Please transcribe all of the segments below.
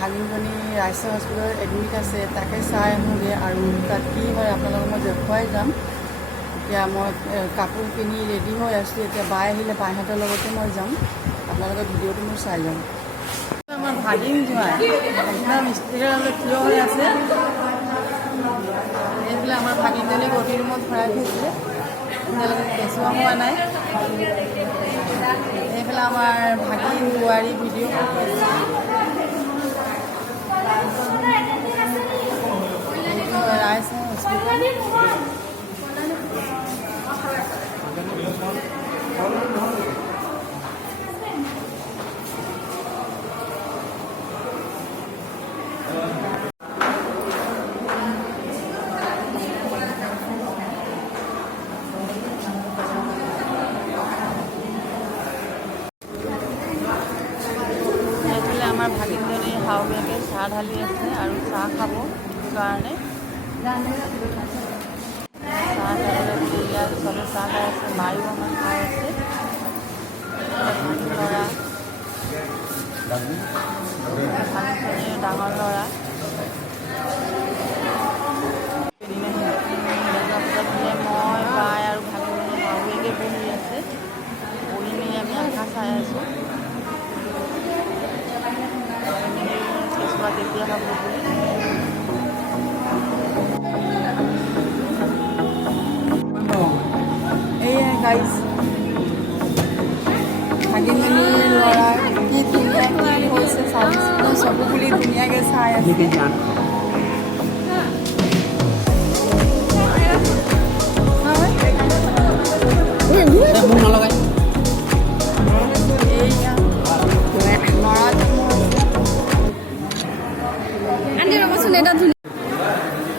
ভাগিনজনী rice হস্পিটেলত admit আছে, তাকে চাই আহোঁগৈ আৰু তাত কি হয় আপোনালোকক মই দেখুৱাই যাম। এতিয়া মই কাপোৰ কিনি ৰেডি হৈ আছোঁ। এতিয়া বাই আহিলে বাইহঁতৰ লগতে মই যাম। আপোনালোকে ভিডিঅ'টো মোৰ চাই যাম। আমাৰ ভাগিন যোৱাই একদম ষ্টেজলৈ থিয় হৈ আছে। এইফালে আমাৰ ভাগিনজনী গতি ৰুমত ভৰাই থৈছে, এতিয়ালৈকে কেঁচুৱা হোৱা নাই। এইফালে আমাৰ ভাগিন বোৱাৰী ভিডিঅ' কৰি আছে। ৰাইচ হস্পিটেল আমাৰ ভাগিনজনী শাহুৱেকে চাহ ঢালি আছে আৰু চাহ খাব কাৰণে চাহ ঢালি ইয়াত চবে চাহ খাই আছে। মায়ো আমাৰ খাই আছে। ল'ৰা ভাগিনজনীৰ ডাঙৰ ল'ৰা মই বাই আৰু ভাগিনজনী শাহুৱেকে বহি আছে। বহি মেলি আমি আশা চাই আছোঁ কেঁচুৱা কেতিয়া হ'ব বুলি। এইয়া গাইজ ভাগিনজনীৰ ল'ৰা কি ধুনীয়া কি হৈছে চাবিচোন, চকু খুলি ধুনীয়াকৈ চাই আছে।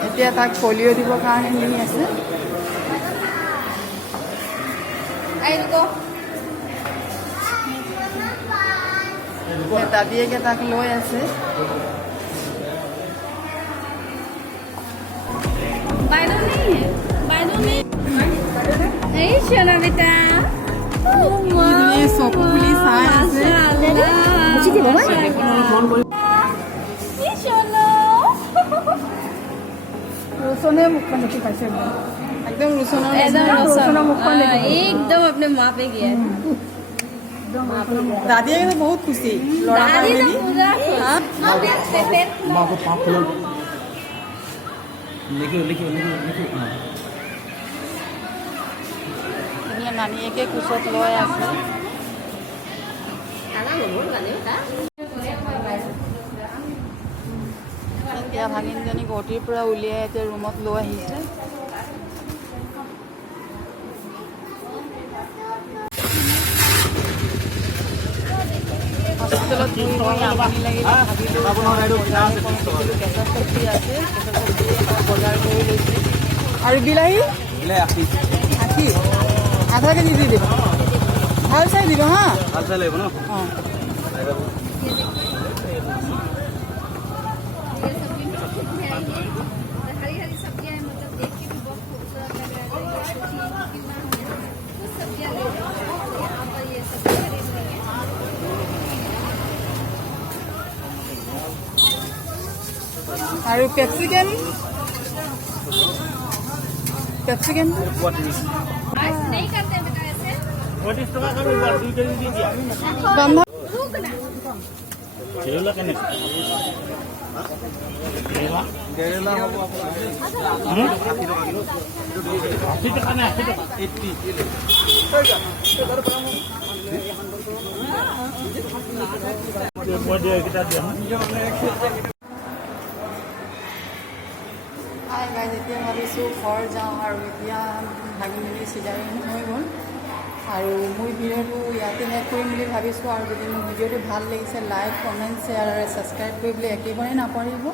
এতিয়া তাক পলিঅ' দিবৰ কাৰণে নি আছে। দাদীয়েকে তাক লৈ আছে। চকু খুলি চাই আছে। ৰোচনে মুখখন দেখি পাইছে একদম ৰোচনৰ মুখখন एकदम अपने माँ पे गया। दादी तो बहुत खुशी लड़ा नानीके कोचत লৈ আছে। এতিয়া ভাগিনজনী গতিৰ পৰা উলিয়াই এতিয়া ৰুমত লৈ আহিছে। হস্পিটেলত আমনি লাগিলে কেঁচা চব্জি আছে, কেঁচা চব্জি বজাৰ কৰি লৈছে। আৰু বিলাহী 80 আধা কেজি দি দিব। ভাল চাই দিব হা, ভাল চাই লাগিব ন। অঁ আৰু কেপচিকাম नहीं करते बेटा ऐसे। बंधा এতিয়া ভাবিছোঁ ঘৰ যাওঁ আৰু এতিয়া ভাগিনজনী চিজাৰিন হৈ গ'ল আৰু মোৰ ভিডিঅ'টো ইয়াতে শেষ কৰিম বুলি ভাবিছোঁ। আৰু যদি মোৰ ভিডিঅ'টো ভাল লাগিছে লাইক কমেণ্ট শ্বেয়াৰ আৰু ছাবস্ক্ৰাইব কৰিবলৈ একেবাৰে নাপাহৰিব।